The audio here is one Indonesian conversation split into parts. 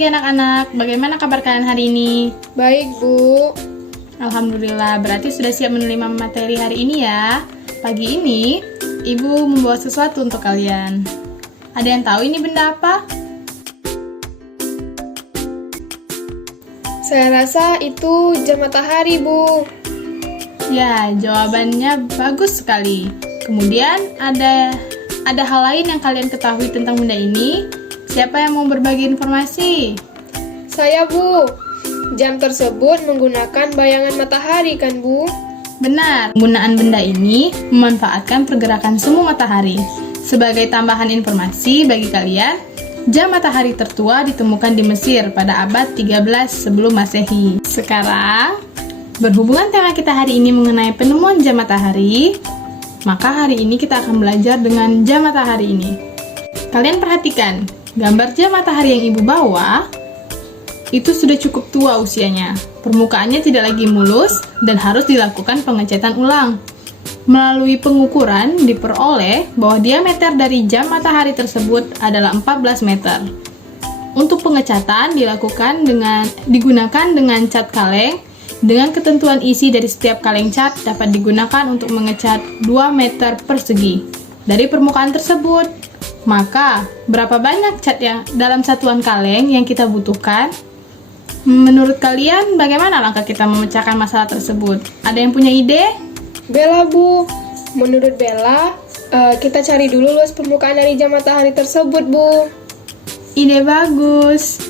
pagi anak-anak, bagaimana kabar kalian hari ini? Baik, Bu. Alhamdulillah, berarti sudah siap menerima materi hari ini ya. Pagi ini, Ibu membawa sesuatu untuk kalian. Ada yang tahu ini benda apa? Saya rasa itu jam matahari, Bu. Ya, jawabannya bagus sekali. Kemudian ada hal lain yang kalian ketahui tentang benda ini? Siapa yang mau berbagi informasi? Saya, Bu. Jam tersebut menggunakan bayangan matahari, kan, Bu? Benar, penggunaan benda ini memanfaatkan pergerakan semu matahari. Sebagai tambahan informasi bagi kalian, jam matahari tertua ditemukan di Mesir pada abad 13 sebelum Masehi. Sekarang, berhubungan tema kita hari ini mengenai penemuan jam matahari, maka hari ini kita akan belajar dengan jam matahari ini. Kalian perhatikan, gambar jam matahari yang Ibu bawa itu sudah cukup tua usianya. Permukaannya tidak lagi mulus dan harus dilakukan pengecatan ulang. Melalui pengukuran diperoleh bahwa diameter dari jam matahari tersebut adalah 14 meter. Untuk pengecatan digunakan dengan cat kaleng dengan ketentuan isi dari setiap kaleng cat dapat digunakan untuk mengecat 2 meter persegi dari permukaan tersebut. Maka, berapa banyak cat yang dalam satuan kaleng yang kita butuhkan? Menurut kalian, bagaimana langkah kita memecahkan masalah tersebut? Ada yang punya ide? Bella, Bu. Menurut Bella, kita cari dulu luas permukaan dari jam matahari tersebut, Bu. Ide bagus.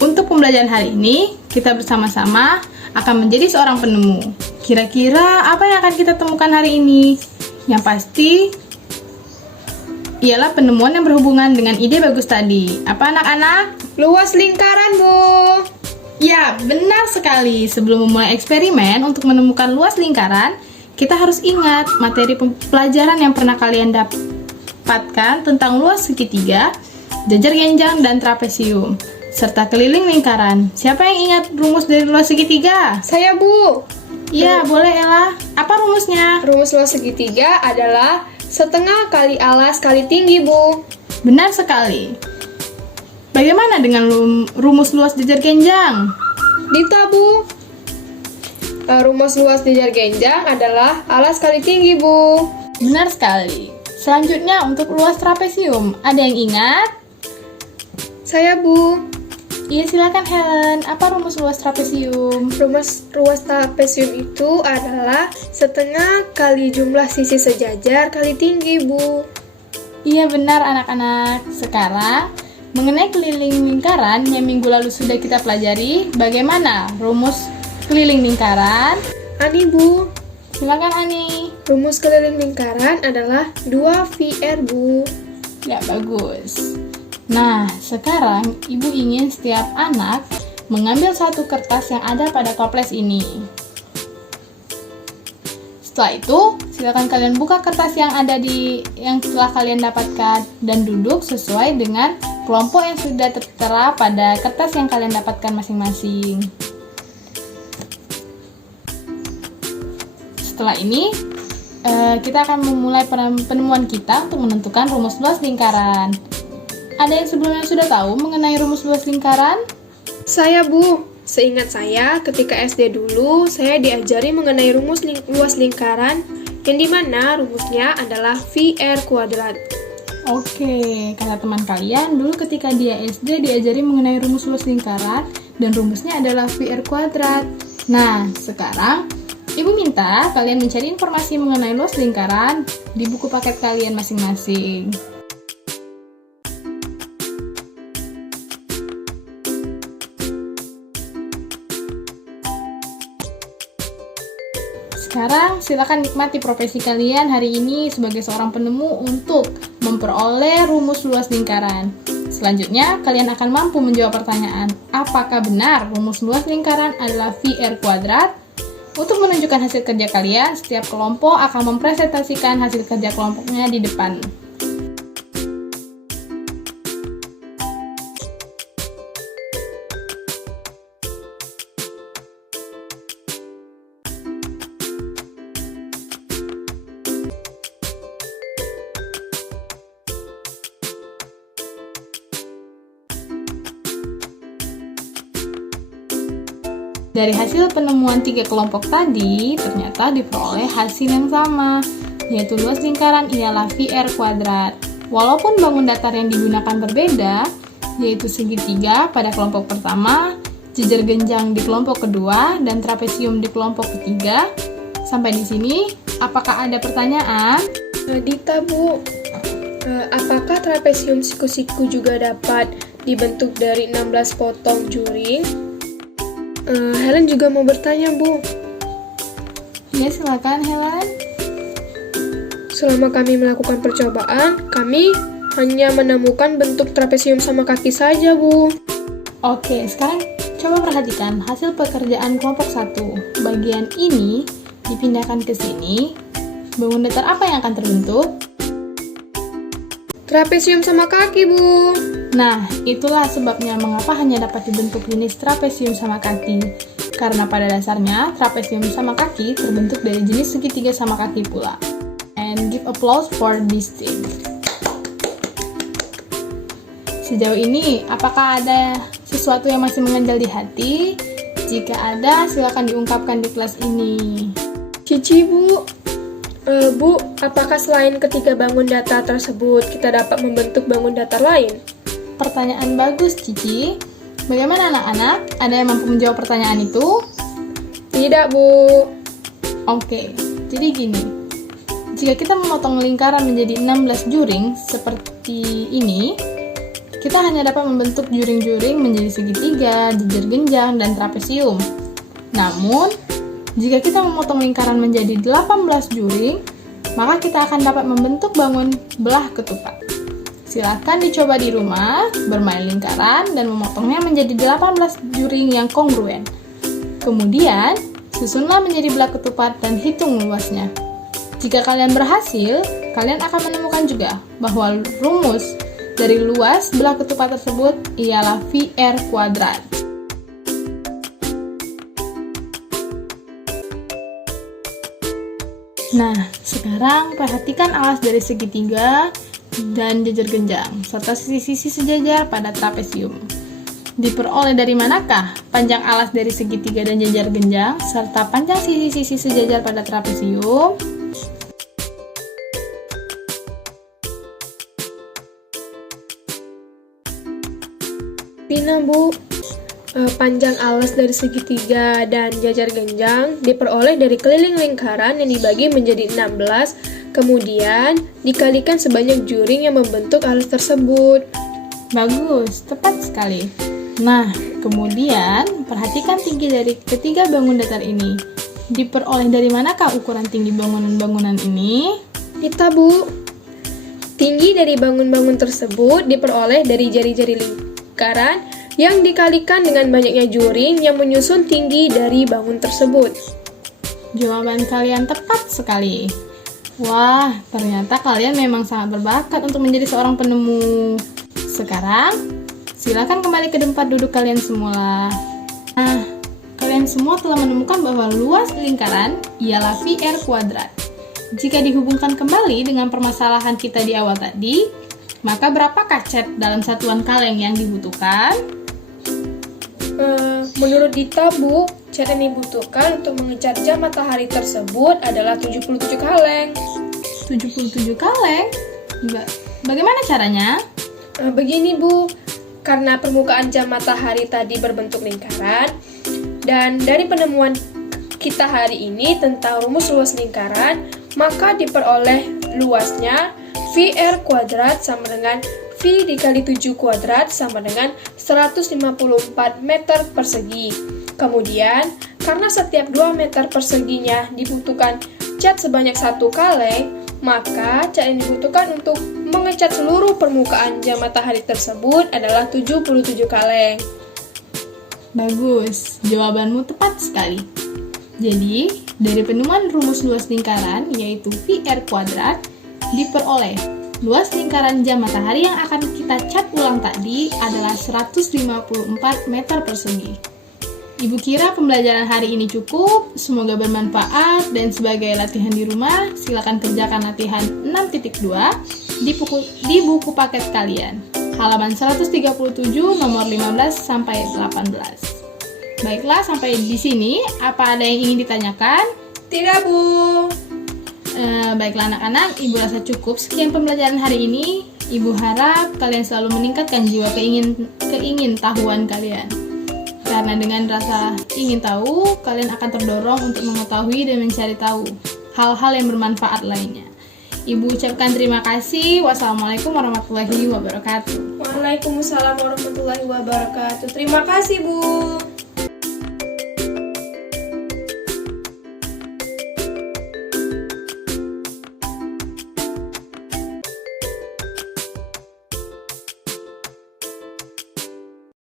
Untuk pembelajaran hari ini, kita bersama-sama akan menjadi seorang penemu. Kira-kira apa yang akan kita temukan hari ini? Yang pasti, ialah penemuan yang berhubungan dengan ide bagus tadi. Apa anak-anak? Luas lingkaran, Bu. Ya, benar sekali. Sebelum memulai eksperimen untuk menemukan luas lingkaran, kita harus ingat materi pelajaran yang pernah kalian dapatkan tentang luas segitiga, jajar genjang, dan trapesium, serta keliling lingkaran. Siapa yang ingat rumus dari luas segitiga? Saya, Bu. Ya, boleh Ella. Apa rumusnya? Rumus luas segitiga adalah setengah kali alas kali tinggi, Bu. Benar sekali. Bagaimana dengan rumus luas jajar genjang? Dita, Bu. Rumus luas jajar genjang adalah alas kali tinggi, Bu. Benar sekali. Selanjutnya untuk luas trapesium, ada yang ingat? Saya, Bu. Iya, silakan Helen. Apa rumus luas trapesium? Rumus luas trapesium itu adalah setengah kali jumlah sisi sejajar kali tinggi, Bu. Iya, benar anak-anak. Sekarang, mengenai keliling lingkaran yang minggu lalu sudah kita pelajari, bagaimana rumus keliling lingkaran? Ani, Bu. Silakan Ani. Rumus keliling lingkaran adalah 2VR, Bu. Ya, bagus. Nah, sekarang Ibu ingin setiap anak mengambil satu kertas yang ada pada toples ini. Setelah itu, silakan kalian buka kertas yang telah kalian dapatkan dan duduk sesuai dengan kelompok yang sudah tertera pada kertas yang kalian dapatkan masing-masing. Setelah ini, kita akan memulai penemuan kita untuk menentukan rumus luas lingkaran. Ada yang sebelumnya sudah tahu mengenai rumus luas lingkaran? Saya, Bu. Seingat saya, ketika SD dulu, saya diajari mengenai rumus luas lingkaran, yang dimana rumusnya adalah VR kuadrat. Oke, kata teman kalian, dulu ketika dia SD diajari mengenai rumus luas lingkaran, dan rumusnya adalah VR kuadrat. Nah, sekarang, Ibu minta kalian mencari informasi mengenai luas lingkaran di buku paket kalian masing-masing. Sekarang silakan nikmati profesi kalian hari ini sebagai seorang penemu untuk memperoleh rumus luas lingkaran. Selanjutnya, kalian akan mampu menjawab pertanyaan, apakah benar rumus luas lingkaran adalah VR kuadrat? Untuk menunjukkan hasil kerja kalian, setiap kelompok akan mempresentasikan hasil kerja kelompoknya di depan. Dari hasil penemuan 3 kelompok tadi, ternyata diperoleh hasil yang sama, yaitu luas lingkaran ialah VR kuadrat. Walaupun bangun datar yang digunakan berbeda, yaitu segitiga pada kelompok pertama, jejer genjang di kelompok kedua, dan trapesium di kelompok ketiga. Sampai di sini, apakah ada pertanyaan? Dita, Bu, apakah trapesium siku-siku juga dapat dibentuk dari 16 potong juring? Helen juga mau bertanya, Bu. Ya, silakan Helen. Selama kami melakukan percobaan, kami hanya menemukan bentuk trapesium sama kaki saja, Bu. Oke, sekarang coba perhatikan hasil pekerjaan kelompok 1. Bagian ini dipindahkan ke sini. Bangun datar apa yang akan terbentuk? Trapesium sama kaki, Bu. Nah, itulah sebabnya mengapa hanya dapat dibentuk jenis trapesium sama kaki. Karena pada dasarnya, trapesium sama kaki terbentuk dari jenis segitiga sama kaki pula. And give applause for this thing. Sejauh ini, apakah ada sesuatu yang masih mengganjal di hati? Jika ada, silakan diungkapkan di kelas ini. Cici, Bu. Bu, apakah selain ketiga bangun datar tersebut, kita dapat membentuk bangun datar lain? Pertanyaan bagus, Cici. Bagaimana anak-anak? Ada yang mampu menjawab pertanyaan itu? Tidak, Bu. Oke, jadi gini. Jika kita memotong lingkaran menjadi 16 juring seperti ini, kita hanya dapat membentuk juring-juring menjadi segitiga, jejer genjang, dan trapesium. Namun, jika kita memotong lingkaran menjadi 18 juring, maka kita akan dapat membentuk bangun belah ketupat. Silakan dicoba di rumah, bermain lingkaran, dan memotongnya menjadi 18 juring yang kongruen. Kemudian, susunlah menjadi belah ketupat dan hitung luasnya. Jika kalian berhasil, kalian akan menemukan juga bahwa rumus dari luas belah ketupat tersebut ialah VR kuadrat. Nah, sekarang perhatikan alas dari segitiga dan jejer genjang, serta sisi-sisi sejajar pada trapesium. Diperoleh dari manakah panjang alas dari segitiga dan jejer genjang, serta panjang sisi-sisi sejajar pada trapesium? Pina, Bu. Panjang alas dari segitiga dan jajar genjang diperoleh dari keliling lingkaran yang dibagi menjadi 16, kemudian dikalikan sebanyak juring yang membentuk alas tersebut. Bagus, tepat sekali. Nah, kemudian perhatikan tinggi dari ketiga bangun datar ini. Diperoleh dari manakah ukuran tinggi bangunan-bangunan ini? Kita, Bu. Tinggi dari bangun-bangun tersebut diperoleh dari jari-jari lingkaran yang dikalikan dengan banyaknya juring yang menyusun tinggi dari bangun tersebut. Jawaban kalian tepat sekali. Wah, ternyata kalian memang sangat berbakat untuk menjadi seorang penemu. Sekarang, silakan kembali ke tempat duduk kalian semula. Nah, kalian semua telah menemukan bahwa luas lingkaran ialah VR kuadrat. Jika dihubungkan kembali dengan permasalahan kita di awal tadi, maka berapakah cat dalam satuan kaleng yang dibutuhkan? Menurut Dita, Bu, cat yang dibutuhkan untuk mengecat jam matahari tersebut adalah 77 kaleng. 77 kaleng? Bagaimana caranya? Begini, Bu, karena permukaan jam matahari tadi berbentuk lingkaran, dan dari penemuan kita hari ini tentang rumus luas lingkaran, maka diperoleh luasnya VR kuadrat sama dengan V dikali 7 kuadrat sama dengan 154 meter persegi. Kemudian, karena setiap 2 meter perseginya dibutuhkan cat sebanyak 1 kaleng, maka cat yang dibutuhkan untuk mengecat seluruh permukaan jam matahari tersebut adalah 77 kaleng. Bagus, jawabanmu tepat sekali. Jadi, dari penemuan rumus luas lingkaran, yaitu VR kuadrat, diperoleh luas lingkaran jam matahari yang akan kita cat ulang tadi adalah 154 meter persegi. Ibu kira pembelajaran hari ini cukup, semoga bermanfaat, dan sebagai latihan di rumah, silakan kerjakan latihan 6.2 di buku paket kalian, halaman 137 nomor 15 sampai 18. Baiklah, sampai di sini. Apa ada yang ingin ditanyakan? Tidak, Bu. Baiklah anak-anak, Ibu rasa cukup sekian pembelajaran hari ini. Ibu harap kalian selalu meningkatkan jiwa keingin tahuan kalian. Karena dengan rasa ingin tahu, kalian akan terdorong untuk mengetahui dan mencari tahu hal-hal yang bermanfaat lainnya. Ibu ucapkan terima kasih. Wassalamualaikum warahmatullahi wabarakatuh. Waalaikumsalam warahmatullahi wabarakatuh. Terima kasih, Bu.